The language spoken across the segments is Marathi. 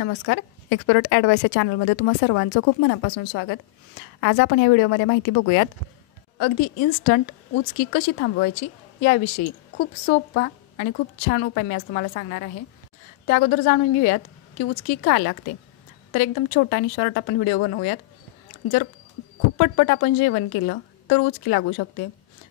नमस्कार. एक्सपर्ट ॲडवाइस या चॅनलमध्ये तुम्हा सर्वांचं खूप मनापासून स्वागत. आज आपण या व्हिडिओमध्ये माहिती बघूयात अगदी इन्स्टंट उचकी कशी थांबवायची याविषयी. खूप सोपा आणि खूप छान उपाय मी आज तुम्हाला सांगणार आहे. त्या अगोदर जाणून घेऊयात की उचकी का लागते. तर एकदम छोटा आणि शॉर्ट आपण व्हिडिओ बनवूयात. जर खूप पटपट आपण जेवण केलं तर उचकी लागू शकते,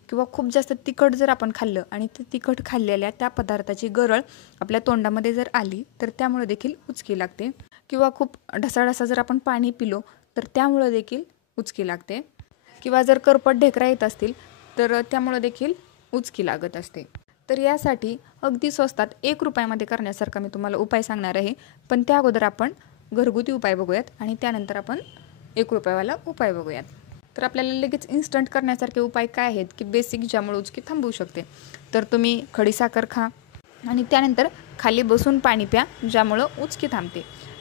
किंवा खूप जास्त तिखट जर आपण खाल्लं आणि ते तिखट खाल्लेल्या त्या पदार्थाची गरळ आपल्या तोंडामध्ये जर आली तर त्यामुळे देखील उचकी लागते, किंवा खूप ढसाढसा जर आपण पाणी पिलो तर त्यामुळे देखील उचकी लागते, किंवा जर करपट ढेकरा येत असतील तर त्यामुळे देखील उचकी लागत असते. तर यासाठी अगदी स्वस्तात 1 रुपयामध्ये करण्यासारखा मी तुम्हाला उपाय सांगणार आहे. पण त्या अगोदर आपण घरगुती उपाय बघूयात आणि त्यानंतर आपण 1 रुपयावाला उपाय बघूयात. तर आपल्याला लगेच इन्स्टंट करण्यासारखे उपाय काय आहेत की बेसिक, ज्यामुळे उचकी थांबवू शकते. तर तुम्ही खडीसाखर खा आणि त्यानंतर खाली बसून पाणी प्या, ज्यामुळं उचकी थांबते.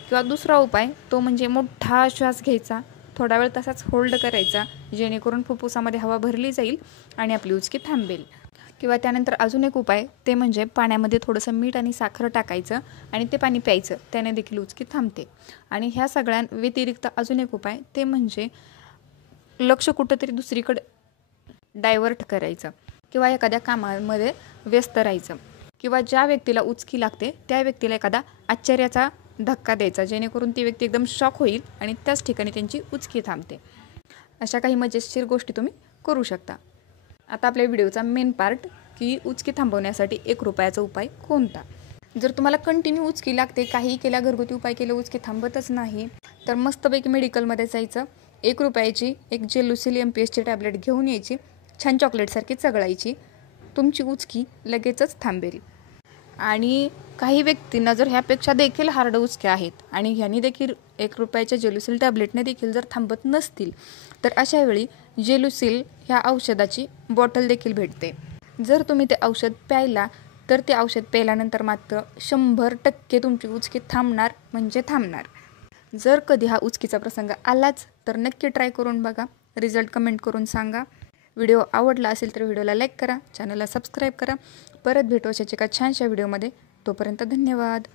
किंवा दुसरा उपाय तो म्हणजे मोठा श्वास घ्यायचा, थोडा वेळ तसाच होल्ड करायचा, जेणेकरून फुफ्फुसामध्ये हवा भरली जाईल आणि आपली उचकी थांबेल. किंवा त्यानंतर अजून एक उपाय ते म्हणजे पाण्यामध्ये थोडंसं मीठ आणि साखर टाकायचं आणि ते पाणी प्यायचं, त्याने देखील उचकी थांबते. आणि ह्या सगळ्यां व्यतिरिक्त अजून एक उपाय ते म्हणजे लक्ष कुठंतरी दुसरीकडे डायव्हर्ट करायचं, किंवा एखाद्या कामामध्ये व्यस्त राहायचं, किंवा ज्या व्यक्तीला उचकी लागते त्या व्यक्तीला एखादा आश्चर्याचा धक्का द्यायचा, जेणेकरून ती व्यक्ती एकदम शॉक होईल आणि त्याच ठिकाणी त्यांची उचकी थांबते. अशा काही मजेशीर गोष्टी तुम्ही करू शकता. आता आपल्या व्हिडिओचा मेन पार्ट की उचकी थांबवण्यासाठी 1 रुपयाचा उपाय कोणता. जर तुम्हाला कंटिन्यू उचकी लागते, काही केल्या घरगुती उपाय केले उचकी थांबतच नाही, तर मस्तपैकी मेडिकलमध्ये जायचं, 1 रुपयाची एक जेलुसिल MPSची टॅबलेट घेऊन यायची, छान चॉकलेटसारखी चगळायची, तुमची उचकी लगेचच थांबेल. आणि काही व्यक्तींना जर ह्यापेक्षा देखील हार्ड उचक्या आहेत आणि ह्यांनी देखील 1 रुपयाच्या जेलुसिल टॅबलेटने देखील जर थांबत नसतील, तर अशा वेळी जेलुसिल ह्या औषधाची बॉटल देखील भेटते. जर तुम्ही ते औषध प्यायला तर ते औषध प्यायल्यानंतर मात्र 100% तुमची उचकी थांबणार म्हणजे थांबणार. जर कधी हा उचकीचा प्रसंग आलाच तर नक्की ट्राय करून बघा, रिझल्ट कमेंट करून सांगा. व्हिडिओ आवडला असेल तर व्हिडिओला लाईक करा, चॅनलला सबस्क्राईब करा. परत भेटू अशाच एका छानशा व्हिडिओमध्ये. तोपर्यंत धन्यवाद.